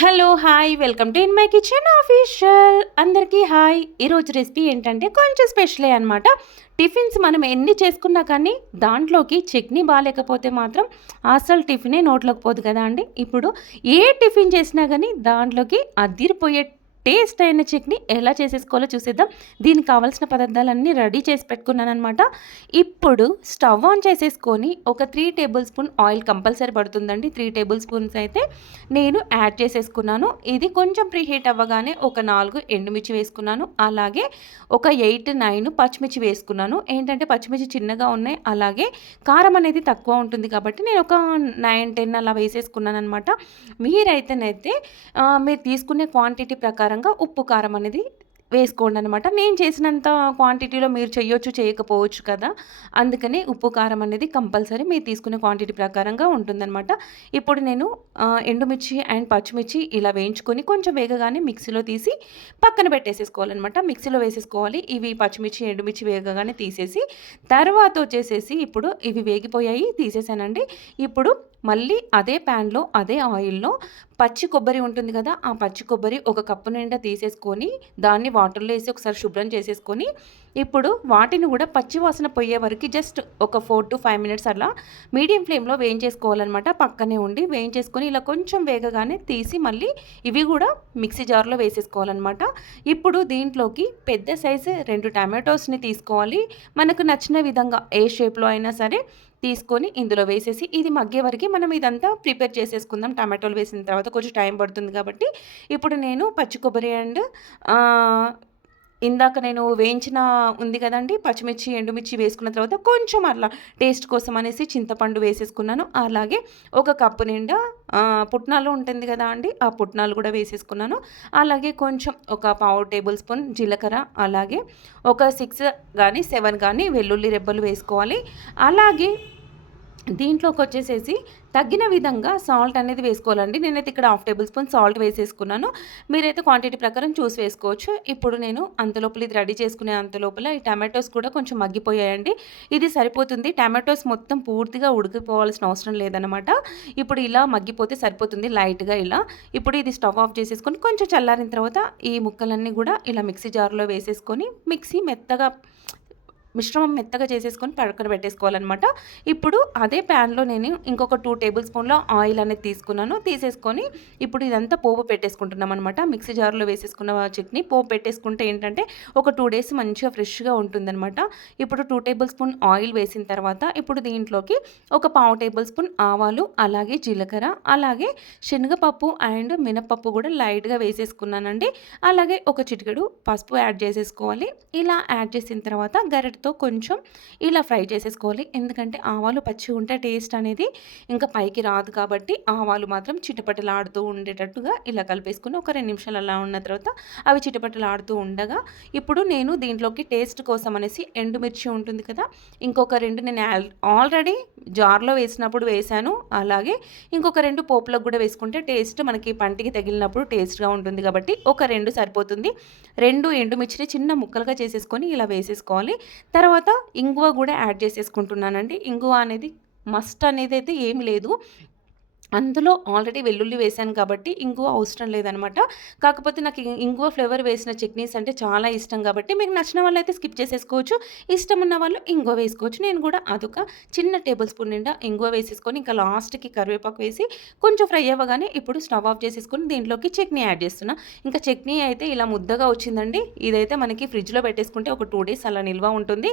Hello hi welcome to in my kitchen official. అందరికీ hi. ఈరోజు recipe ఏంటంటే కొంచెం స్పెషలే అనమాట టిఫిన్స్ మనం ఎన్ని చేసుకున్నా కానీ దాంట్లోకి చట్నీ బాగాలేకపోతే మాత్రం అసలు టిఫినే నోట్లోకి పోదు కదా అండి. ఇప్పుడు ఏ టిఫిన్ చేసినా కానీ దాంట్లోకి అదిరిపోయే టేస్ట్ అయిన చట్నీ ఎలా చేసేసుకోవాలో చూసేద్దాం. దీనికి కావాల్సిన పదార్థాలన్నీ రెడీ చేసి పెట్టుకున్నాను అనమాట ఇప్పుడు స్టవ్ ఆన్ చేసేసుకొని ఒక three tablespoon oil compulsory పడుతుందండి. త్రీ టేబుల్ స్పూన్స్ అయితే నేను యాడ్ చేసేసుకున్నాను. ఇది కొంచెం ప్రీహీట్ అవ్వగానే ఒక నాలుగు ఎండుమిర్చి వేసుకున్నాను. అలాగే ఒక ఎయిట్ నైన్ పచ్చిమిర్చి వేసుకున్నాను. ఏంటంటే పచ్చిమిర్చి చిన్నగా ఉన్నాయి. అలాగే కారం అనేది తక్కువ ఉంటుంది కాబట్టి నేను ఒక నైన్ టెన్ అలా వేసేసుకున్నాను అనమాట మీరైతేనైతే మీరు తీసుకునే క్వాంటిటీ ప్రకారం ప్రకారంగా ఉప్పు కారం అనేది వేసుకోండి అనమాట నేను చేసినంత క్వాంటిటీలో మీరు చేయొచ్చు చేయకపోవచ్చు కదా? అందుకని ఉప్పు కారం అనేది కంపల్సరీ మీరు తీసుకునే క్వాంటిటీ ప్రకారంగా ఉంటుందన్నమాట. ఇప్పుడు నేను ఎండుమిర్చి అండ్ పచ్చిమిర్చి ఇలా వేయించుకొని కొంచెం వేగగానే మిక్సీలో తీసి పక్కన పెట్టేసేసుకోవాలన్నమాట. మిక్సీలో వేసేసుకోవాలి. ఇవి పచ్చిమిర్చి ఎండుమిర్చి వేగగానే తీసేసి తర్వాత వచ్చేసేసి ఇప్పుడు ఇవి వేగిపోయాయి తీసేసానండి. ఇప్పుడు మళ్ళీ అదే ప్యాన్లో అదే ఆయిల్లో పచ్చి కొబ్బరి ఉంటుంది కదా ఆ పచ్చి కొబ్బరి ఒక కప్పు నిండా తీసేసుకొని దాన్ని వాటర్లో వేసి ఒకసారి శుభ్రం చేసేసుకొని ఇప్పుడు వాటిని కూడా పచ్చి వాసన పోయే వరకు జస్ట్ ఒక ఫోర్ టు ఫైవ్ మినిట్స్ అలా మీడియం ఫ్లేమ్లో వేయించేసుకోవాలన్నమాట. పక్కనే ఉండి వేయించేసుకొని ఇలా కొంచెం వేగగానే తీసి మళ్ళీ ఇవి కూడా మిక్సీ జార్లో వేసేసుకోవాలన్నమాట. ఇప్పుడు దీంట్లోకి పెద్ద సైజు రెండు టమాటోస్ని తీసుకోవాలి. మనకు నచ్చిన విధంగా ఏ షేప్లో అయినా సరే తీసుకొని ఇందులో వేసేసి ఇది మగ్గే వరకు మనం ఇదంతా ప్రిపేర్ చేసేసుకుందాం. టమాటోలు వేసిన తర్వాత కొంచెం టైం పడుతుంది కాబట్టి ఇప్పుడు నేను పచ్చి కొబ్బరి అండ్ ఇందాక నేను వేయించిన ఉంది కదండి పచ్చిమిర్చి ఎండుమిర్చి వేసుకున్న తర్వాత కొంచెం అట్లా టేస్ట్ కోసం అనేసి చింతపండు వేసేసుకున్నాను. అలాగే ఒక కప్పు నిండా పుట్నాలు ఉంటుంది కదా అండి ఆ పుట్నాలు కూడా వేసేసుకున్నాను. అలాగే కొంచెం ఒక పావు టేబుల్ స్పూన్ జీలకర్ర అలాగే ఒక సిక్స్ కానీ సెవెన్ కానీ వెల్లుల్లి రెబ్బలు వేసుకోవాలి. అలాగే దీంట్లోకి వచ్చేసేసి తగ్గిన విధంగా సాల్ట్ అనేది వేసుకోవాలండి. నేనైతే ఇక్కడ హాఫ్ టేబుల్ స్పూన్ సాల్ట్ వేసేసుకున్నాను. మీరైతే క్వాంటిటీ ప్రకారం చూసి వేసుకోవచ్చు. ఇప్పుడు నేను అంతలోపల ఇది రెడీ చేసుకునే అంతలోపల ఈ టమాటోస్ కూడా కొంచెం మగ్గిపోయాయండి. ఇది సరిపోతుంది. టమాటోస్ మొత్తం పూర్తిగా ఉడికిపోవాల్సిన అవసరం లేదనమాట ఇప్పుడు ఇలా మగ్గిపోతే సరిపోతుంది లైట్గా ఇలా. ఇప్పుడు ఇది స్టవ్ ఆఫ్ చేసేసుకొని కొంచెం చల్లారిన తర్వాత ఈ ముక్కలన్నీ కూడా ఇలా మిక్సీ జార్లో వేసేసుకొని మిక్సీ మెత్తగా మిశ్రమం మెత్తగా చేసేసుకొని పక్కన పెట్టేసుకోవాలన్నమాట. ఇప్పుడు అదే ప్యాన్లో నేను ఇంకొక టూ టేబుల్ స్పూన్లో ఆయిల్ అనేది తీసుకున్నాను. తీసేసుకొని ఇప్పుడు ఇదంతా పోపు పెట్టేసుకుంటున్నాం అనమాట మిక్సీ జార్లో వేసేసుకున్న చట్నీ పోపు పెట్టేసుకుంటే ఏంటంటే ఒక టూ డేస్ మంచిగా ఫ్రెష్గా ఉంటుందన్నమాట. ఇప్పుడు టూ టేబుల్ స్పూన్ ఆయిల్ వేసిన తర్వాత ఇప్పుడు దీంట్లోకి ఒక పావు టేబుల్ స్పూన్ ఆవాలు అలాగే జీలకర్ర అలాగే శనగపప్పు అండ్ మినపప్పు కూడా లైట్గా వేసేసుకున్నానండి. అలాగే ఒక చిటికెడు పసుపు యాడ్ చేసేసుకోవాలి. ఇలా యాడ్ చేసిన తర్వాత గరిటతో వాటితో కొంచెం ఇలా ఫ్రై చేసేసుకోవాలి. ఎందుకంటే ఆవాలు పచ్చి ఉంటే టేస్ట్ అనేది ఇంకా పైకి రాదు కాబట్టి ఆవాలు మాత్రం చిటపటలాడుతూ ఉండేటట్టుగా ఇలా కలిపేసుకుని ఒక రెండు నిమిషాలు అలా ఉన్న తర్వాత అవి చిటపటలాడుతూ ఉండగా ఇప్పుడు నేను దీంట్లోకి టేస్ట్ కోసం అనేసి ఎండుమిర్చి ఉంటుంది కదా ఇంకొక రెండు నేను ఆల్రెడీ జార్లో వేసినప్పుడు వేశాను. అలాగే ఇంకొక రెండు పోపులకు కూడా వేసుకుంటే టేస్ట్ మనకి పంటికి తగిలినప్పుడు టేస్ట్గా ఉంటుంది కాబట్టి ఒక రెండు సరిపోతుంది. రెండు ఎండుమిర్చిని చిన్న ముక్కలుగా చేసేసుకొని ఇలా వేసేసుకోవాలి. తర్వాత ఇంగువ కూడా యాడ్ చేసేసుకుంటున్నానండి. ఇంగువ అనేది మస్ట్ అనేది అయితే ఏమి లేదు. అందులో ఆల్రెడీ వెల్లుల్లి వేసాను కాబట్టి ఇంగువ అవసరం లేదనమాట. కాకపోతే నాకు ఇంగువ ఫ్లేవర్ వేసిన చట్నీస్ అంటే చాలా ఇష్టం కాబట్టి మీకు నచ్చిన వాళ్ళు అయితే స్కిప్ చేసేసుకోవచ్చు. ఇష్టం ఉన్న వాళ్ళు ఇంగువ వేసుకోవచ్చు. నేను కూడా అదొక చిన్న టేబుల్ స్పూన్ నిండా ఇంగువ వేసేసుకొని ఇంకా లాస్ట్కి కరివేపాకు వేసి కొంచెం ఫ్రై అవ్వగానే ఇప్పుడు స్టవ్ ఆఫ్ చేసేసుకొని దీంట్లోకి చట్నీ యాడ్ చేస్తున్నా. ఇంకా చట్నీ అయితే ఇలా ముద్దగా వచ్చిందండి. ఇదైతే మనకి ఫ్రిడ్జ్లో పెట్టేసుకుంటే ఒక టూ డేస్ అలా నిల్వ ఉంటుంది.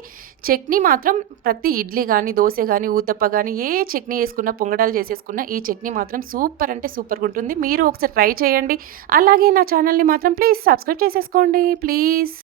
చట్నీ మాత్రం ప్రతి ఇడ్లీ కానీ దోశ కానీ ఊతప్ప కానీ ఏ చట్నీ వేసుకున్నా పొంగడాలు చేసేసుకున్నా ఈ చట్నీ చట్నీ మాత్రం సూపర్ అంటే సూపర్గా ఉంటుంది. మీరు ఒకసారి ట్రై చేయండి. అలాగే నా ఛానల్ని మాత్రం ప్లీజ్ సబ్స్క్రైబ్ చేసేసుకోండి. ప్లీజ్.